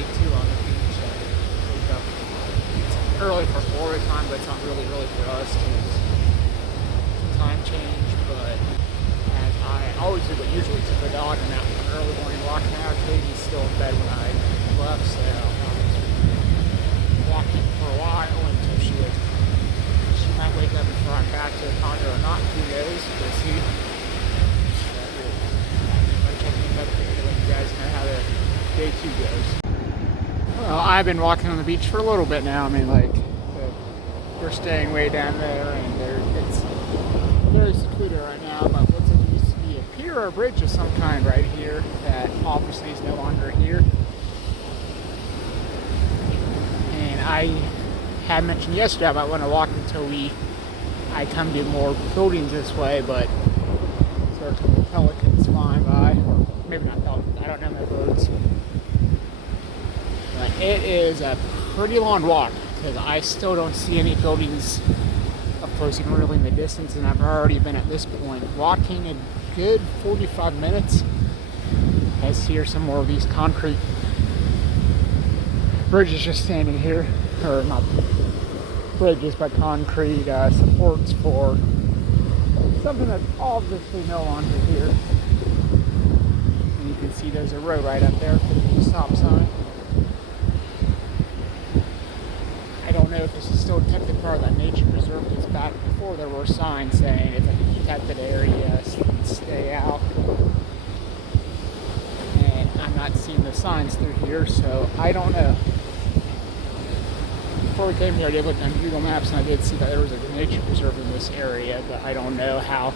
day 2 on the beach. I wake up, it's early for Florida time, but it's not really early for us because time change. But as I always do, but usually took the dog and out for an early morning walk now. Katie's still in bed when I left, so I was walking for a while until she might wake up before I'm back to the condo or not. Who knows? We'll see. I'll check in about the let you guys know how the day 2 goes. Well, I've been walking on the beach for a little bit now. I mean, like, we're staying way down there, and it's very secluded right now, but looks like there used to be a pier or a bridge of some kind right here that obviously is no longer here. And I had mentioned yesterday I might want to walk until I come to more buildings this way, but there's a couple of pelicans flying by, or maybe not pelicans, I don't know my birds. But it is a pretty long walk because I still don't see any buildings approaching really in the distance, and I've already been at this point walking a good 45 minutes. I see here some more of these concrete bridges just standing here, or not bridges, but concrete supports for something that's obviously no longer here. And you can see there's a road right up there with the stop sign. I don't know if this is still a protected part of that nature preserve, because back before there were signs saying it's a protected area, so you can stay out. And I'm not seeing the signs through here, so I don't know. Before we came here, I did look on Google Maps, and I did see that there was a nature preserve in this area, but I don't know how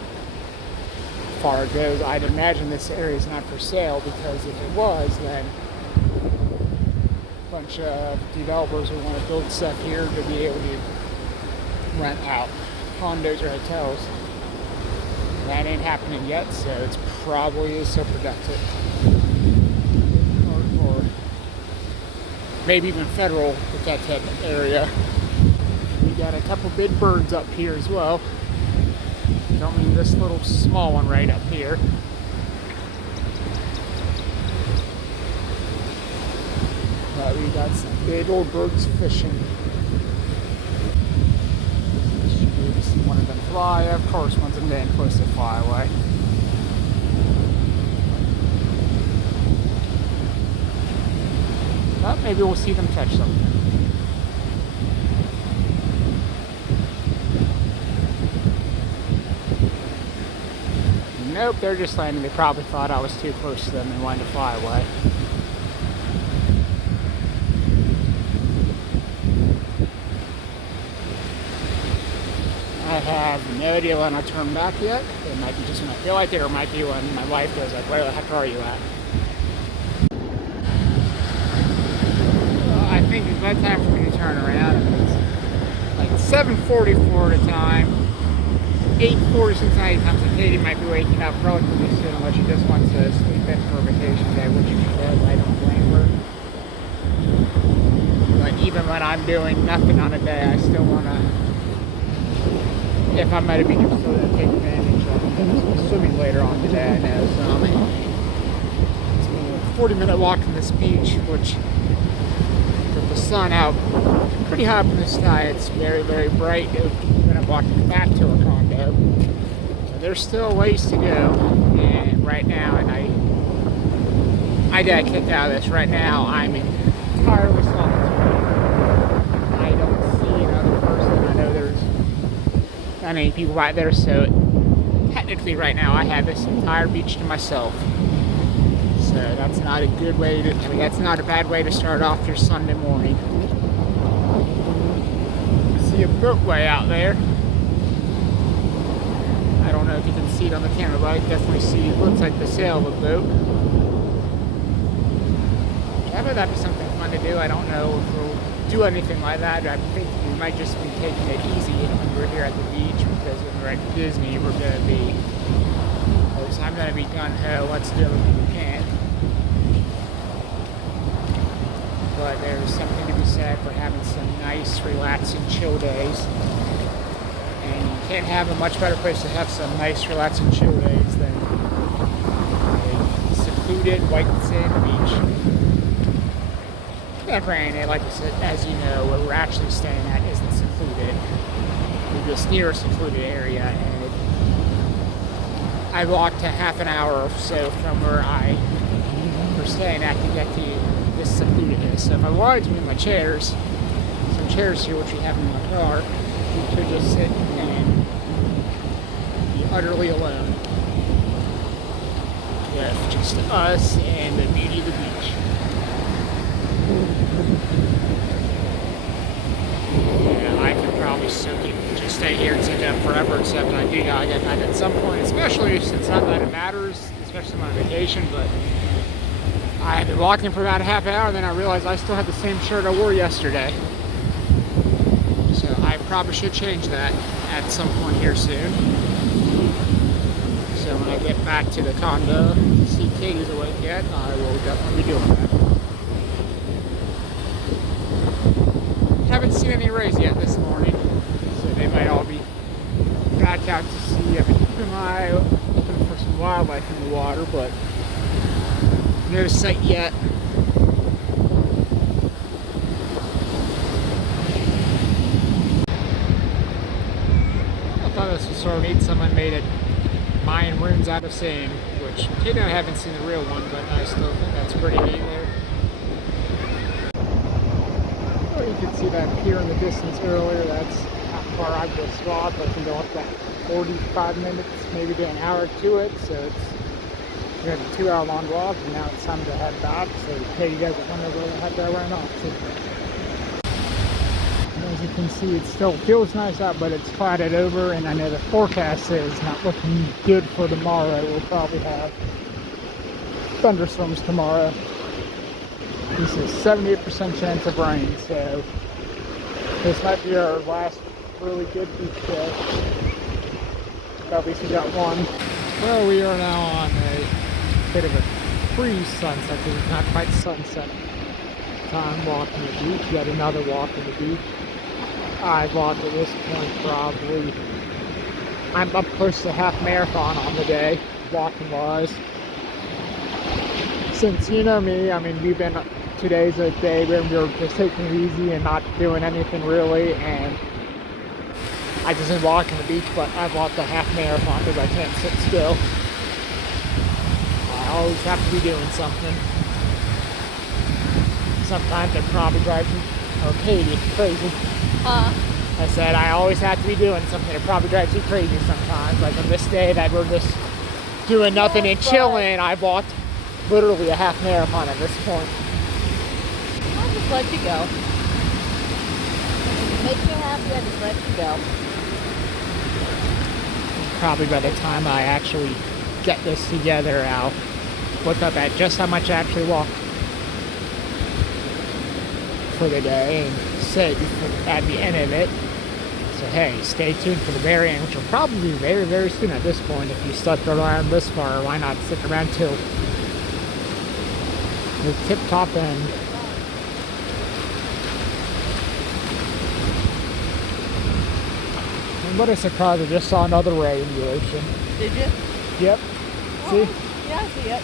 far it goes. I'd imagine this area is not for sale, because if it was, then a bunch of developers would want to build stuff here to be able to rent out condos or hotels. That ain't happening yet, so it's probably is so productive. Or maybe even federal with that type of area. We got a couple big birds up here as well. Don't mean this little small one right up here. But we got some big old birds fishing. You see one of them fly. Of course, once I'm getting close to fly away. But maybe we'll see them catch something. Nope, they're just landing. They probably thought I was too close to them and wanted to fly away. I have no idea when I'll turn back yet. It might be just when I feel like it, or it might be when my wife goes like, where the heck are you at? Well, I think it's about time for me to turn around. It's like 7:44 at the time. 8:40 since nighttime, so Katie might be waking up relatively soon unless she just wants to sleep in for a vacation day, which she does. I don't blame her. But even when I'm doing nothing on a day, I still want to, if I'm at a beach, I'm still going to take advantage of it. I'm swimming later on today, I know, so it's been a 40-minute walk to this beach, which with the sun out pretty high up in the sky, it's very, very bright. When I'm walking back to a condo, so there's still ways to go. And right now, and I got kicked out of this. Right now, I'm entirely solitary. I don't see another person. I know there's not many people out there, so technically, right now, I have this entire beach to myself. So that's not a good way to. I mean, that's not a bad way to start off your Sunday morning. See a boatway out there. I don't know if you can see it on the camera, but I definitely see it looks like the sail of a boat. I bet that'd be something fun to do. I don't know if we'll do anything like that. I think we might just be taking it easy when we're here at the beach, because when we're at Disney, we're going to be, so I'm going to be gung-ho, let's do everything we can. But there's something to be said for having some nice, relaxing, chill days. And you can't have a much better place to have some nice, relaxing, chill days than a secluded white sand beach. Yeah, granted, like I said, as you know, where we're actually staying at isn't secluded. We're just near a secluded area, and I walked a half an hour or so from where I was staying at to get to this secludedness. So if I wanted to move my chairs, some chairs here which we have in my car, we could just sit and be utterly alone with just us and the beauty of the beach. Yeah, I could probably soak it, just stay here and sit down forever, except I do gotta get back at some point, especially since not that it matters, especially on vacation, but I had been walking for about a half hour, and then I realized I still had the same shirt I wore yesterday. So I probably should change that at some point here soon. So when I get back to the condo to see Katie's awake yet, I will definitely be doing that. Haven't seen any rays yet this morning, so they might all be back out to sea. I've been keeping my eye open for some wildlife in the water, but no sight yet. I thought this was sort of neat. Someone made it Mayan runes out of sand, which Katie and I haven't seen the real one, but I still think that's pretty neat there. Well, you can see that pier in the distance earlier. That's how far I've just walked. I can go up that 45 minutes, maybe to an hour to it. So we have a 2-hour long walk, and now it's time to head back. So Katie doesn't want to really head there right now. As you can see, it still feels nice out, but it's clouded over, and I know the forecast is not looking good for tomorrow. We'll probably have thunderstorms tomorrow. This is 78% chance of rain, so this might be our last really good beach day. At least we got one. Well, we are now on a bit of a pre-sunset, because it's not quite sunset time walking the beach. Yet another walk on the beach. I've walked at this point probably, I'm up close to half marathon on the day, walking wise. Since you know me, I mean, we've been, today's a day when we were just taking it easy and not doing anything really, and I just been walking the beach, but I've walked a half marathon because I can't sit still. I always have to be doing something. Sometimes it probably drives me, Katie, crazy. I said I always have to be doing something that probably drives you crazy sometimes. Like on this day that we're just doing nothing and chilling, I walked literally a half marathon at this point. I'll just let you go. If it makes you happy, I'll just let you go. Probably by the time I actually get this together, I'll look up at just how much I actually walked for the day and say at the end of it. So hey, stay tuned for the very end, which will probably be very, very soon at this point. If you stuck around this far, why not stick around till the tip-top end. And what a surprise, I just saw another ray in the ocean. Did you? Yep. Oh, see? yeah, I see it.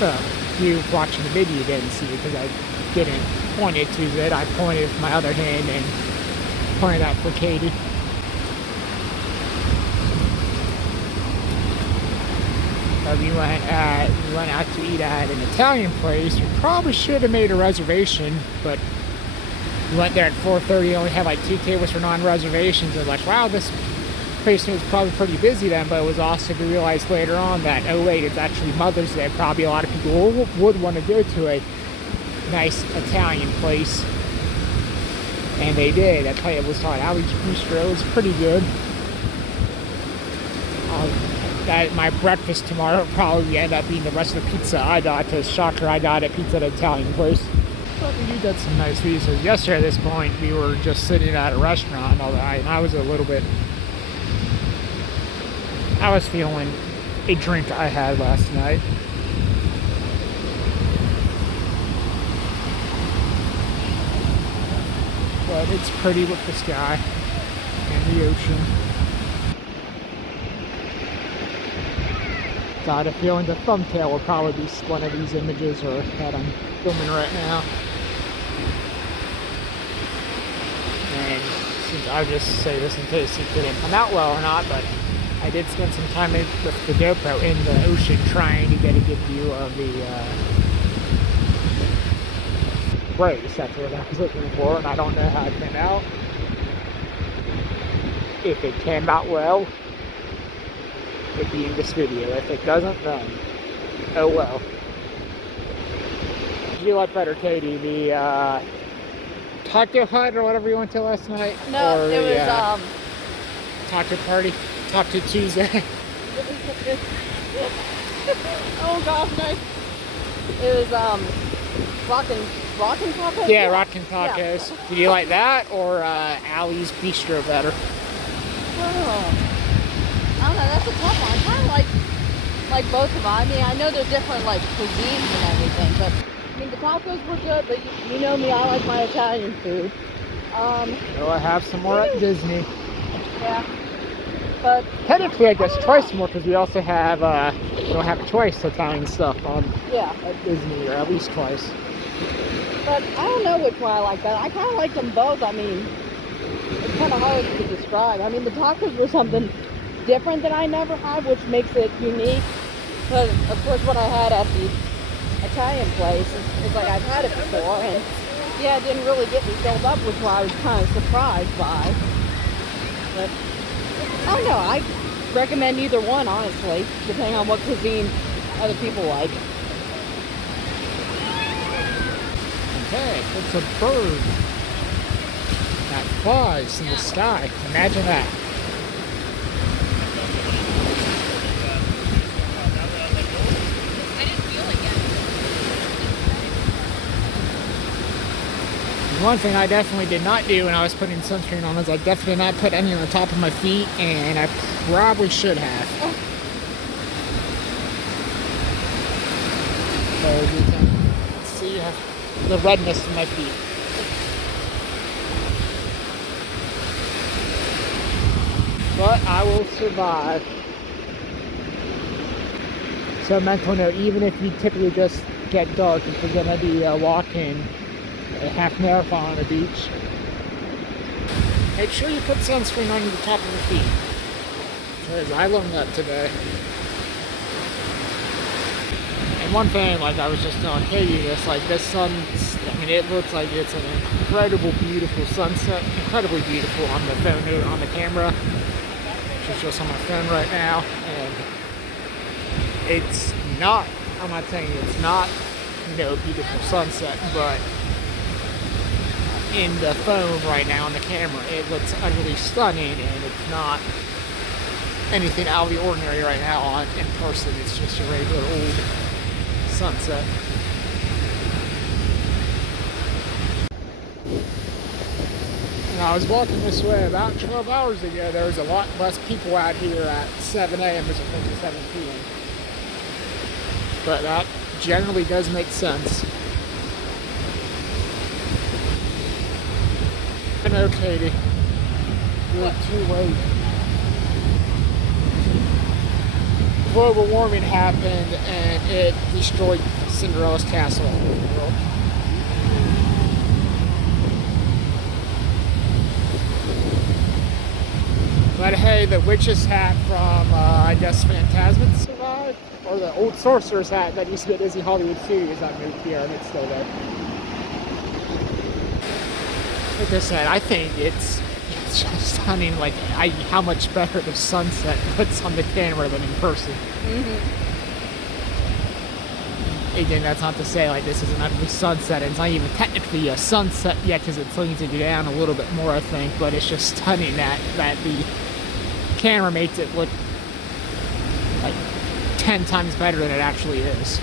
Well, you watching the video didn't see it because I didn't point it to it. I pointed with my other hand and pointed out for Katie. We went out to eat at an Italian place. We probably should have made a reservation, but we went there at 4:30. Only had like 2 tables for non-reservations. I was like, wow, this place was probably pretty busy then. But it was awesome to realize later on that, oh wait, it's actually Mother's Day. Probably a lot of people would want to go to a nice Italian place, and they did. That place was called Ali's Bistro. It was pretty good. My breakfast tomorrow will probably end up eating the rest of the pizza I got. To shocker, I got a pizza at an Italian place. But we did some nice pizzas. Yesterday at this point, we were just sitting at a restaurant all night, and I was feeling a drink I had last night. But it's pretty with the sky and the ocean. So I had a feeling the thumbtail will probably be one of these images or that I'm filming right now. And since I'll just say this in case it didn't come out well or not, but I did spend some time with the GoPro in the ocean trying to get a good view of the race. That's what I was looking for, and I don't know how it came out. If it came out well, it'd be in this video. If it doesn't, then oh well. Did you like better, Katie? The taco hut or whatever you went to last night? No, or it was taco party, Taco Tuesday. oh gosh, no. It was Rockin' Tacos? Yeah, Rockin' Tacos. Yeah. Did you like that or Allie's Bistro better? Oh. I don't know, that's a tough one. I kind of like both of them. I mean, I know they're different like cuisines and everything, but I mean the tacos were good, but you know me, I like my Italian food. Well, I have some more at Disney. Yeah. But technically, I guess twice more because we also have we don't have twice Italian stuff on at Disney, or at least twice. But I don't know which one I like better. I kind of like them both. I mean, it's kind of hard to describe. I mean, the tacos were something different that I never had, which makes it unique. But of course, what I had at the Italian place is like I've had it before, and yeah, it didn't really get me filled up, which I was kind of surprised by. But I don't know. I recommend either one, honestly, depending on what cuisine other people like. Okay, it's a bird that flies in the sky. Imagine that. One thing I definitely did not do when I was putting sunscreen on is I definitely did not put any on the top of my feet, and I probably should have. So you can see the redness in my feet. But I will survive. So mental note, even if you typically just get dark, if you're going to be walking a half marathon on the beach, make sure you put sunscreen on the top of your feet. Because I learned that today. And one thing, like I was just telling Katie this, like this sun, I mean, it looks like it's an incredible, beautiful sunset. Incredibly beautiful on the phone, on the camera, which is just on my phone right now. And it's not, I'm not saying it's not, you know, a beautiful sunset, but in the phone right now on the camera, it looks utterly stunning, and it's not anything out of the ordinary right now in person. It's just a regular old sunset. And I was walking this way about 12 hours ago. There was a lot less people out here at 7 a.m. as opposed to 7 p.m. But that generally does make sense. I know, Katie. You're too late. Global warming happened and it destroyed Cinderella's castle all over the world. But hey, the witch's hat from, I guess, Phantasmic survived. Or the old sorcerer's hat that used to be at Disney Hollywood Studios that moved here, and it's still there. Like I said, I think it's just stunning, like how much better the sunset looks on the camera than in person. Again, that's not to say like this is an ugly sunset. It's not even technically a sunset yet because it's starting to go down a little bit more, I think. But it's just stunning that the camera makes it look like 10 times better than it actually is.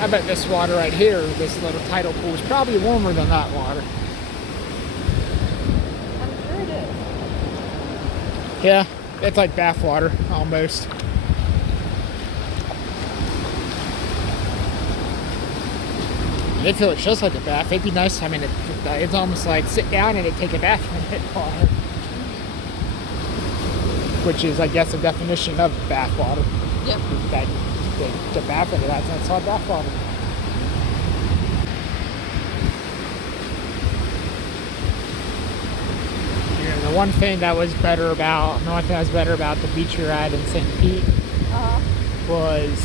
I bet this water right here, this little tidal pool, is probably warmer than that water. I'm sure it is. Yeah, it's like bath water, almost. they feel it just like a bath. It'd be nice. I mean, it's almost like sit down and take a bath in it water, which is, I guess, a definition of bath water. Yep. That the bath in it, that's all bath water. The one thing that was better about the beach we were at in St. Pete was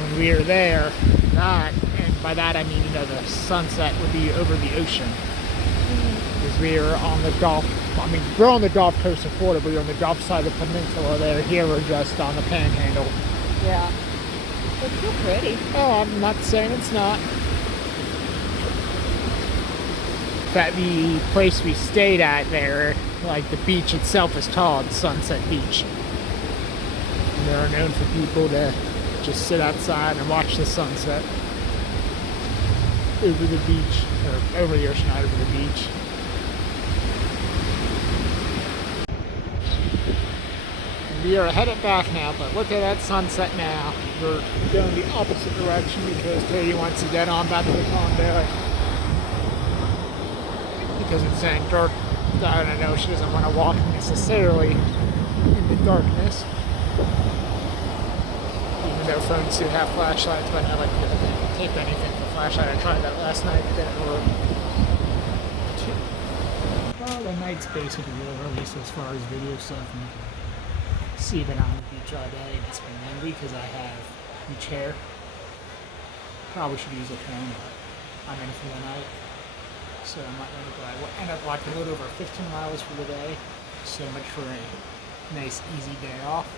when we were there, and by that I mean, the sunset would be over the ocean. Because we were on the we're on the Gulf Coast of Florida, but we were on the Gulf side of the peninsula there. Here we're just on the Panhandle. Yeah. It's so pretty. Oh, I'm not saying it's not. That the place we stayed at there, like the beach itself is called Sunset Beach. And they're known for people to just sit outside and watch the sunset over the beach, or over the ocean, not over the beach. And we are headed back now, but look at that sunset now. We're going the opposite direction because Katie wants to get on back to the condo. Because it's saying dark. I don't know, she doesn't want to walk necessarily in the darkness. Even though phones do have flashlights, but I like to tape anything with a flashlight. I tried that last night, but didn't work. Well, the night's basically over, at least as far as video stuff. And see, been on the beach all day, and it's been windy because I have a chair. Probably should use a pen, but I'm in for the night. So I might end up like a little over 15 miles for the day. So much for a nice, easy day off.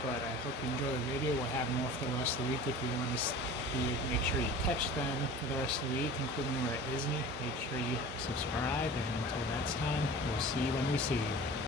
But I hope you enjoy the video. We'll have more for the rest of the week. If you want to make sure you catch them for the rest of the week, including we're at Disney. Make sure you subscribe. And until next time, we'll see you when we see you.